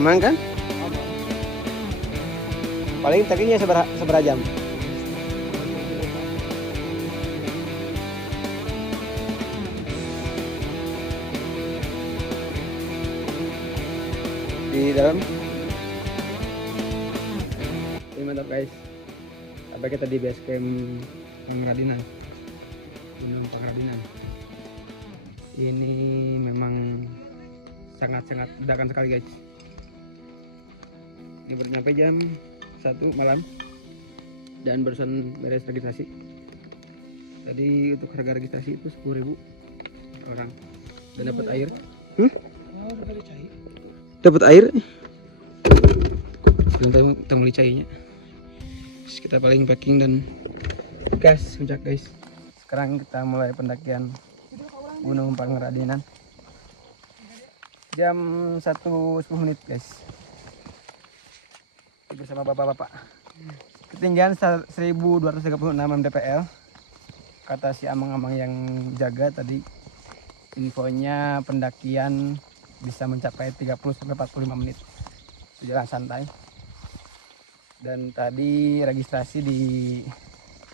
Aman kan? Paling takinya seberapa jam? Di dalam. Ini mantap guys. Sampai kita di base camp Pangradinan. Gunung Pangradinan. Ini memang sangat-sangat ledakan sekali guys. Ini baru nyampe jam 1 malam dan barusan beres registrasi. Tadi untuk harga registrasi itu 10.000 orang dan dapat air. Dapat air. Kita mulai cairnya. Kita paling packing dan gas puncak guys. Sekarang kita mulai pendakian Gunung Pangradinan. Jam 1:10 guys. Bersama bapak-bapak. Ketinggian 1236 mdpl. Kata si amang-amang yang jaga tadi, infonya pendakian bisa mencapai 30-45 menit. Jalan santai. Dan tadi registrasi di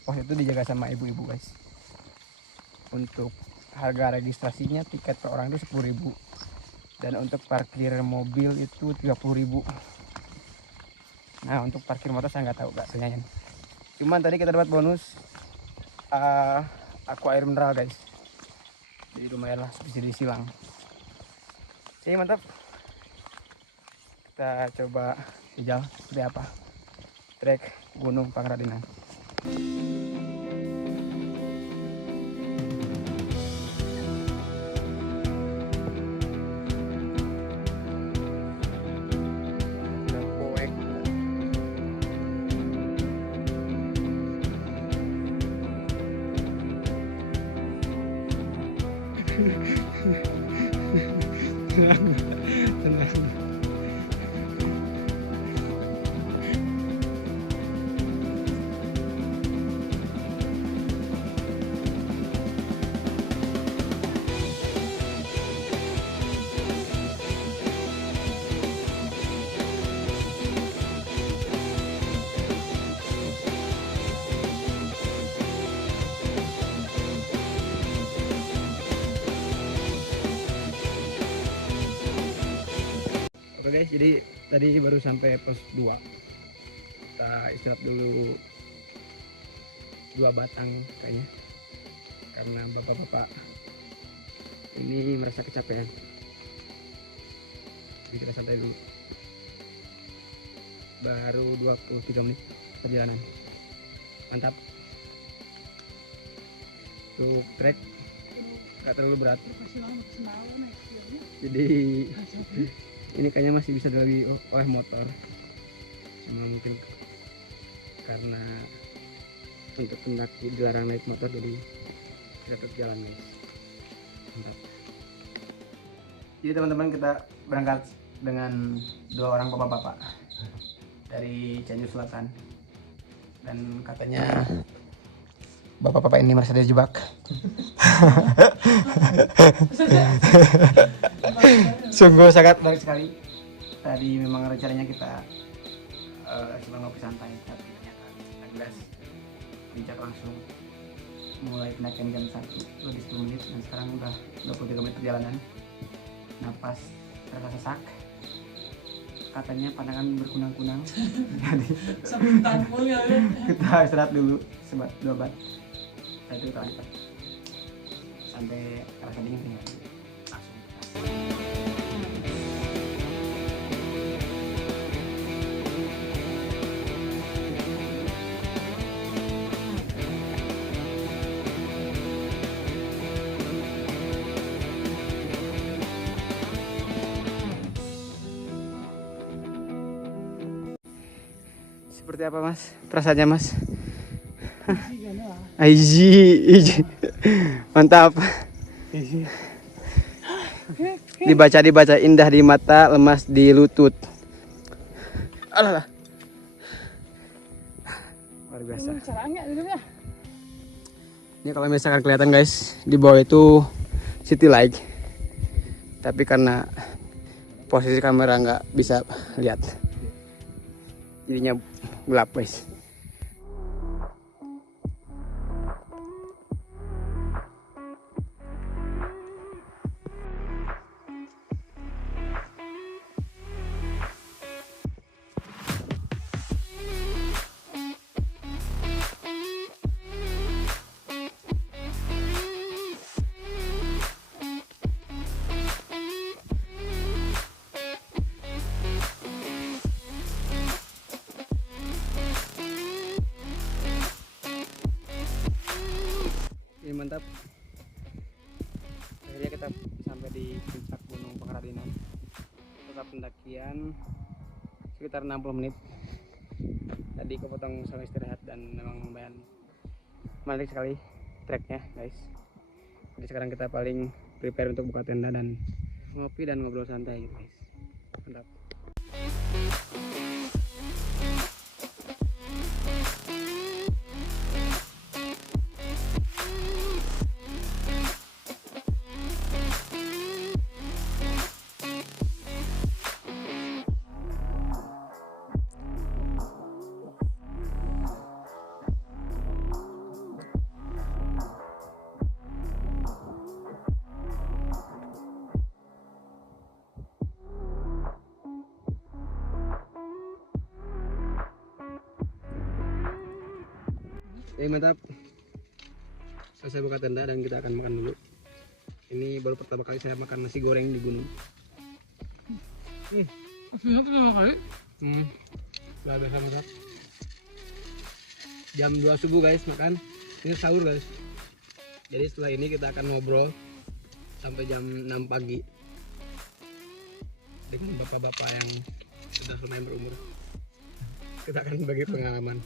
pos itu dijaga sama ibu-ibu guys. Untuk harga registrasinya tiket per orang itu 10.000. Dan untuk parkir mobil itu 30.000. Nah untuk parkir motor saya nggak tahu, nggak tanyain. Cuman tadi kita dapat bonus aqua air mineral guys. Jadi lumayan lah subsidi silang. Oke mantap. Kita coba jajal seperti apa trek Gunung Pangradinan. Tenang. Oke guys, jadi tadi baru sampai pos 2. Kita istirahat dulu 2 batang kayaknya. Karena bapak-bapak ini merasa kecapean. Jadi kita santai dulu. Baru 23 menit perjalanan. Mantap. Untuk trek gak terlalu berat. Jadi ini kayaknya masih bisa dilalui oleh motor, cuma mungkin karena untuk pendaki dilarang naik motor jadi kita tetap jalan guys. Mantap. Jadi teman-teman kita berangkat dengan 2 orang bapak-bapak dari Cianjur Selatan dan katanya bapak-bapak ini merasa dijebak. Sungguh sangat menarik sekali. Tadi memang rencananya kita cuma ngopi santai, tapi ternyata kita puncak langsung mulai pendakian jam 1 lebih 10 menit dan sekarang udah 23 menit perjalanan. Napas terasa sesak. Katanya pandangan berkunang-kunang. Jadi kita istirahat dulu sebat 2 bat. Saya itu lanjut sampai rasa dingin tinggal langsung. Seperti apa mas? Perasaannya mas? Aiji. Mantap. Dibaca indah di mata, lemas di lutut. Alah. Luar biasa. Ini kalau misalkan kelihatan guys, di bawah itu city light. Tapi karena posisi kamera nggak bisa lihat, jadinya gelap guys. Ini mantap, akhirnya kita sampai di puncak Gunung Pangradinan. Setelah pendakian sekitar 60 menit. Tadi kepotong sama istirahat dan memang lumayan menarik sekali treknya guys. Jadi sekarang kita paling prepare untuk buka tenda dan ngopi dan ngobrol santai gitu guys. Mantap. Oke, mantap. Selesai buka tenda dan kita akan makan dulu. Ini baru pertama kali saya makan nasi goreng di gunung. Pertama kali? Luar biasa mantap. Jam 2 subuh guys makan. Ini sahur guys. Jadi setelah ini kita akan ngobrol sampai jam 6 pagi dengan bapak-bapak yang sudah lumayan berumur. Kita akan bagi pengalaman.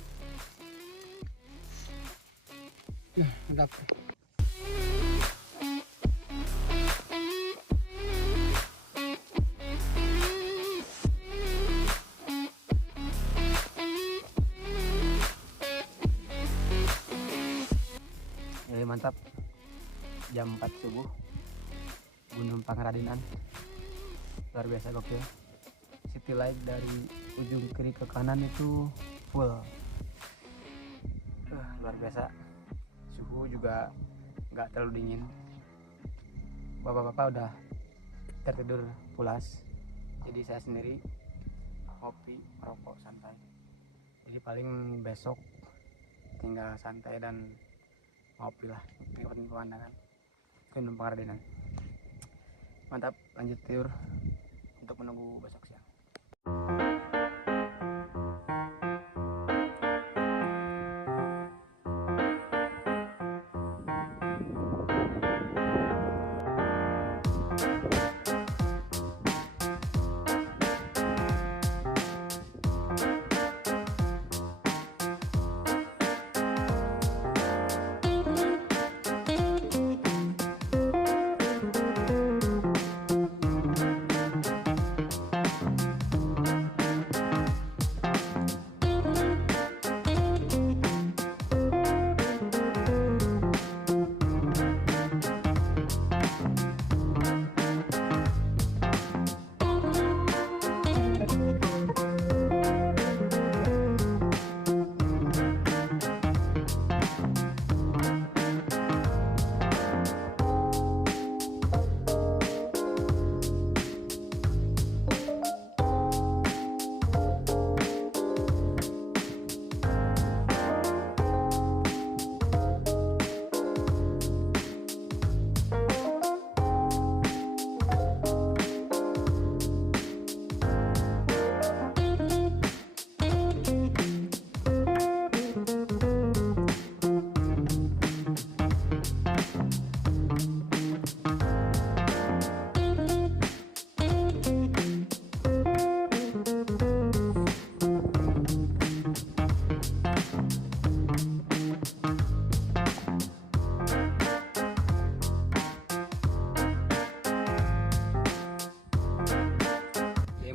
Nah, mantap. Mantap. Jam 4 subuh Gunung Pangradinan, luar biasa gokil. City light dari ujung kiri ke kanan itu full. Luar biasa. Suhu juga nggak terlalu dingin. Bapak-bapak udah tertidur pulas. Jadi saya sendiri kopi, merokok santai. Jadi paling besok tinggal santai dan ngopi lah, nikmatin pemandangan Gunung Pangradinan. Mantap, lanjut tidur untuk menunggu besok siang.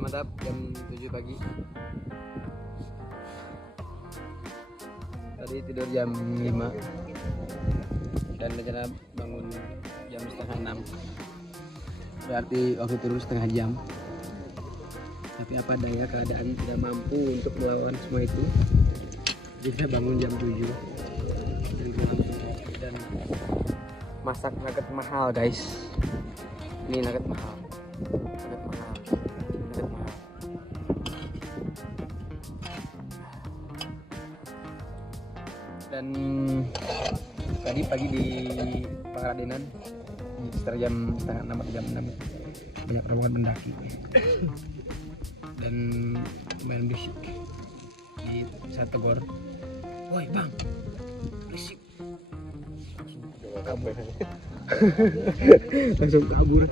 Mantap, jam 7 pagi. Tadi tidur jam 5 dan rencana bangun jam setengah 6. Berarti waktu turun setengah jam. Tapi apa daya, keadaan tidak mampu untuk melawan semua itu. Kita bangun jam 7 dan masak nugget mahal guys. Ini nugget mahal. Dan tadi pagi di Pangradinan sekitar jam setengah 6 atau jam 6 banyak rombongan pendaki dan main berisik di saat tegur, woi bang berisik, langsung kabur.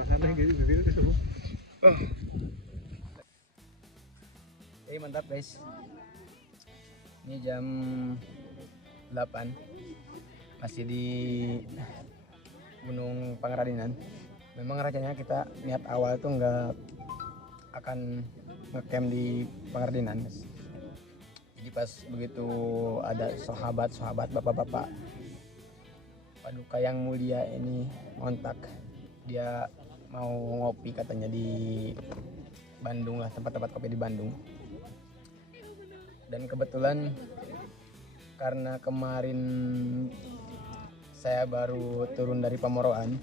Jadi mantap guys, ini jam 8 masih di Gunung Pangradinan. Memang rencananya kita niat awal itu nggak akan ngecamp di Pangradinan. Jadi pas begitu ada sahabat bapak-bapak Paduka Yang Mulia ini ngontak, dia mau ngopi katanya di Bandung lah, tempat-tempat kopi di Bandung. Dan kebetulan karena kemarin saya baru turun dari Pamoroan,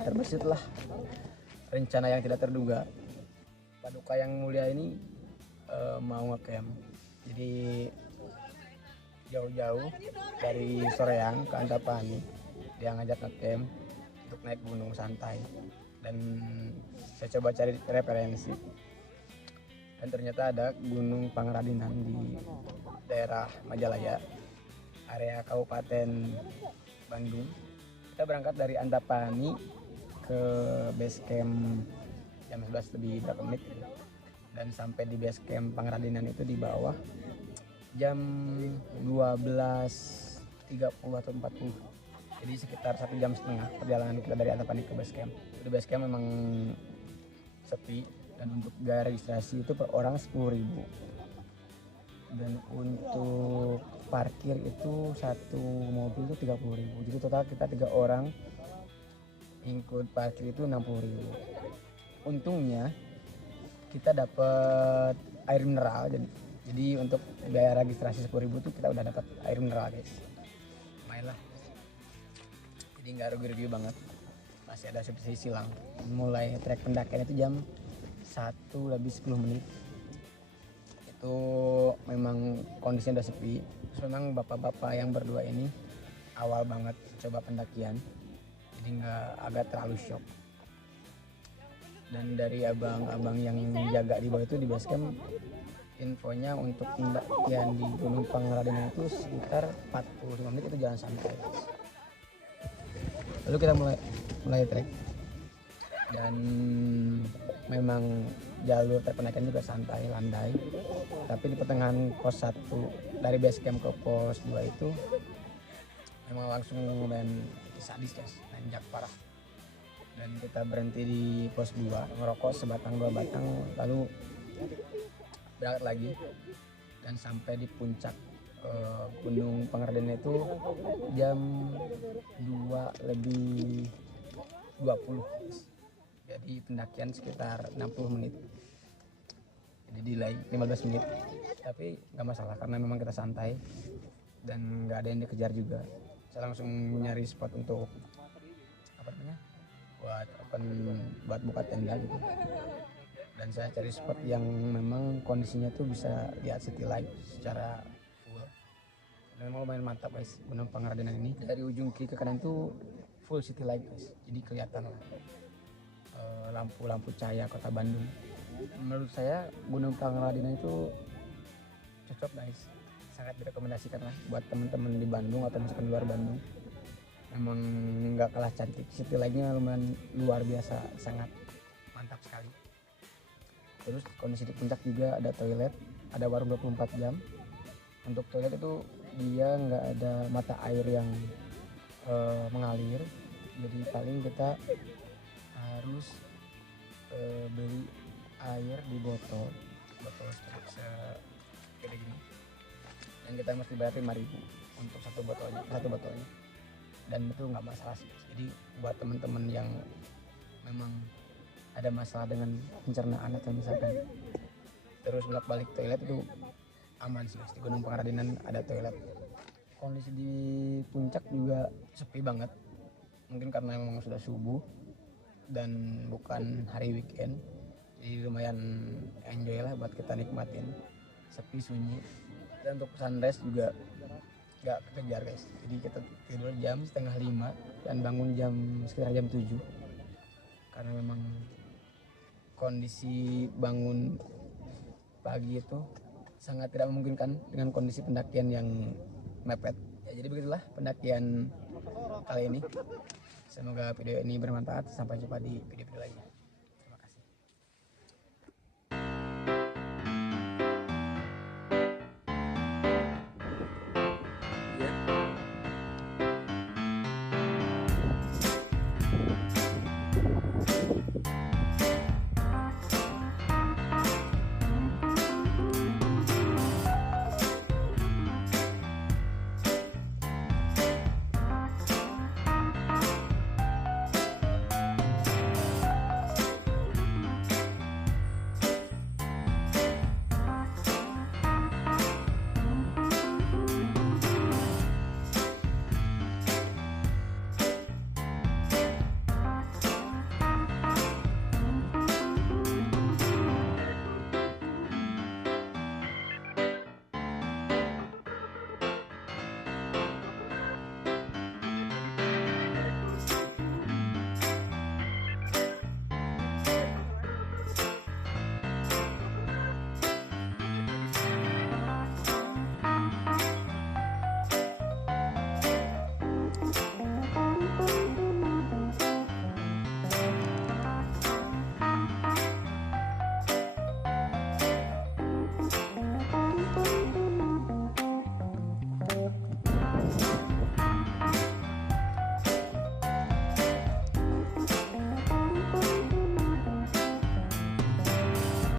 terbesitlah rencana yang tidak terduga. Paduka Yang Mulia ini mau ngecamp. Jadi jauh-jauh dari Soreang ke Antapani dia ngajak ngecamp untuk naik gunung santai. Dan saya coba cari referensi, dan ternyata ada Gunung Pangradinan di daerah Majalaya, area Kabupaten Bandung. Kita berangkat dari Antapani ke base camp jam 11 lebih berapa menit, dan sampai di base camp Pangradinan itu di bawah jam 12.30 atau 40. Jadi sekitar 1,5 jam perjalanan kita dari Antapani ke base camp. Di base camp memang sepi, dan untuk biaya registrasi itu per orang 10.000. Dan untuk parkir itu satu mobil itu 30.000. Jadi total kita 3 orang include parkir itu 60.000. Untungnya kita dapat air mineral, jadi untuk biaya registrasi 10.000 itu kita udah dapat air mineral guys. Lumayan lah, jadi nggak rugi-rugi banget. Masih ada subsidi silang. Mulai trek pendakian itu jam 1:10 itu memang kondisinya udah sepi. Terus memang bapak-bapak yang berdua ini awal banget coba pendakian, jadi nggak agak terlalu shock. Dan dari abang-abang yang jaga di bawah itu di base camp, infonya untuk pendakian di Gunung Pangradinan itu sekitar 45 menit itu jalan santai. Lalu kita mulai trek, dan memang jalur trek pendakian juga santai, landai. Tapi di pertengahan pos 1 dari base camp ke pos 2 itu memang langsung lumayan sadis guys, nanjak parah. Dan kita berhenti di pos 2 ngerokok sebatang 2 batang, lalu berangkat lagi dan sampai di puncak Gunung Pangradinan itu jam 2:20. Jadi pendakian sekitar 60 menit, jadi delay 15 menit. Tapi nggak masalah karena memang kita santai dan nggak ada yang dikejar juga. Saya langsung nyari spot untuk buat buka tenda gitu. Dan saya cari spot yang memang kondisinya tuh bisa lihat city light secara full. Dan memang lumayan mantap guys, Gunung Pangradinan ini dari ujung kiri ke kanan tuh full city light guys. Jadi kelihatan lah lampu-lampu cahaya kota Bandung. Menurut saya Gunung Pangradinan itu cocok guys, sangat direkomendasikan lah buat teman-teman di Bandung atau misalkan luar Bandung. Memang nggak kalah cantik, city light-nya lumayan luar biasa, sangat mantap sekali. Terus kondisi di puncak juga ada toilet, ada warung 24 jam. Untuk toilet itu dia nggak ada mata air yang mengalir, jadi paling kita harus beli air di botol segede gini, dan kita mesti bayar 5.000 untuk satu botolnya. Dan itu nggak masalah sih. Jadi buat teman-teman yang memang ada masalah dengan pencernaan atau misalkan terus bolak-balik toilet itu aman sih. Di Gunung Pangaradinan ada toilet. Kondisi di puncak juga sepi banget, mungkin karena memang sudah subuh dan bukan hari weekend, jadi lumayan enjoy lah buat kita nikmatin, sepi sunyi. Dan untuk sunrise juga gak kekejar guys, jadi kita tidur jam setengah 5 dan bangun sekitar jam 7 karena memang kondisi bangun pagi itu sangat tidak memungkinkan dengan kondisi pendakian yang mepet ya. Jadi begitulah pendakian kali ini, semoga video ini bermanfaat. Sampai jumpa di video-video lainnya.